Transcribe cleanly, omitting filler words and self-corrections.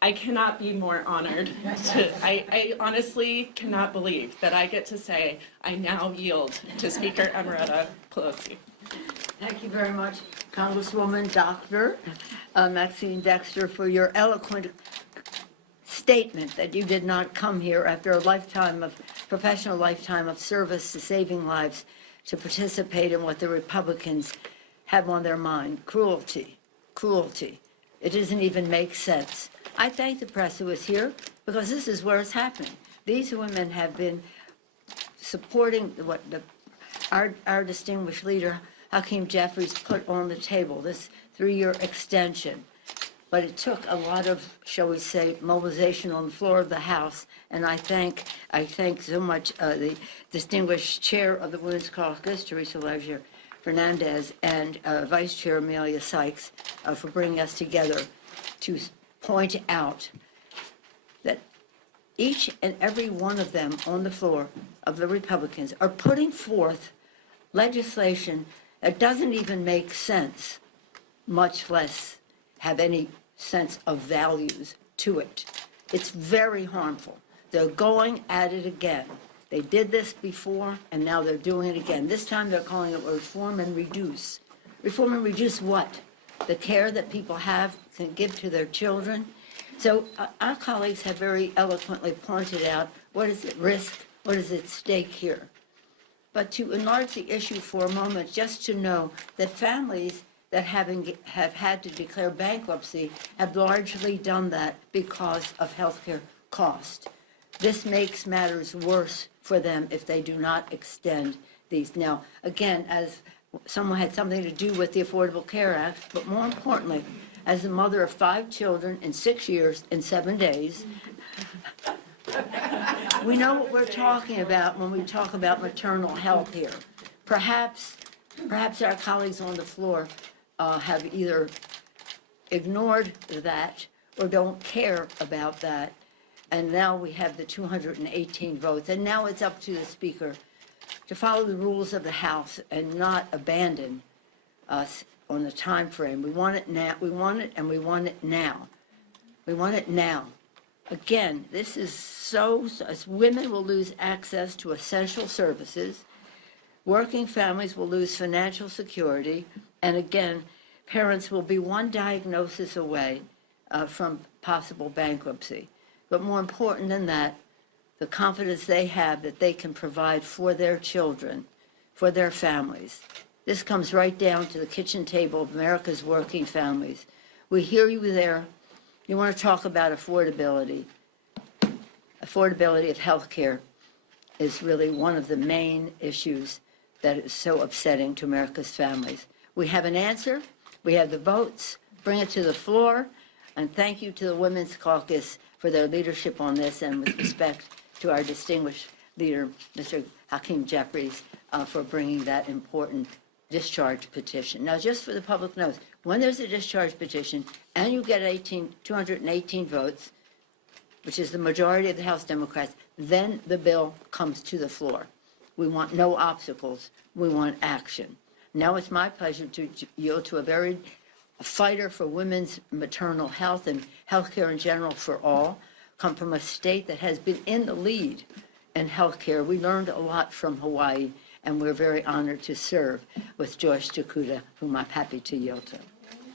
I cannot be more honored. I honestly cannot believe that I get to say I now yield to Speaker Emerita Pelosi. Thank you very much, Congresswoman Dr. Maxine Dexter, for your eloquent statement that you did not come here after a professional lifetime of service to saving lives to participate in what the Republicans have on their mind. Cruelty. It doesn't even make sense. I thank the press who is here because this is where it's happening. These women have been supporting what our distinguished leader, Hakeem Jeffries, put on the table, this 3-year extension. But it took a lot of, shall we say, mobilization on the floor of the House, and I thank so much the distinguished chair of the Women's Caucus, Teresa Leger Fernandez, and Vice Chair Amelia Sykes for bringing us together to point out that each and every one of them on the floor of the Republicans are putting forth legislation that doesn't even make sense, much less have any sense of values to it. It's very harmful. They're going at it again. They did this before, and now they're doing it again. This time they're calling it reform and reduce. Reform and reduce what? The care that people have to give to their children. So our colleagues have very eloquently pointed out what is at risk, what is at stake here. But to enlarge the issue for a moment, just to know that families that have had to declare bankruptcy have largely done that because of healthcare cost. This makes matters worse for them if they do not extend these. Now, again, as someone had something to do with the Affordable Care Act, but more importantly, as a mother of 5 children in 6 years and 7 days, we know what we're talking about when we talk about maternal health here. Perhaps our colleagues on the floor have either ignored that or don't care about that. And now we have the 218 votes. And now it's up to the Speaker to follow the rules of the House and not abandon us on the time frame. We want it now. We want it, and we want it now. We want it now. Again, this is so women will lose access to essential services. Working families will lose financial security. And again, parents will be one diagnosis away from possible bankruptcy. But more important than that, the confidence they have that they can provide for their children, for their families. This comes right down to the kitchen table of America's working families. We hear you there. You want to talk about affordability. Affordability of health care is really one of the main issues that is so upsetting to America's families. We have an answer. We have the votes. Bring it to the floor. And thank you to the Women's Caucus for their leadership on this, and with respect to our distinguished leader, Mr. Hakeem Jeffries, for bringing that important discharge petition. Now, just for the public knows, when there's a discharge petition and you get 218 votes, which is the majority of the House Democrats, then the bill comes to the floor. We want no obstacles. We want action. Now it's my pleasure to yield to a fighter for women's maternal health and health care in general for all, come from a state that has been in the lead in health care. We learned a lot from Hawaii, and we're very honored to serve with Joyce Takuda, whom I'm happy to yield to.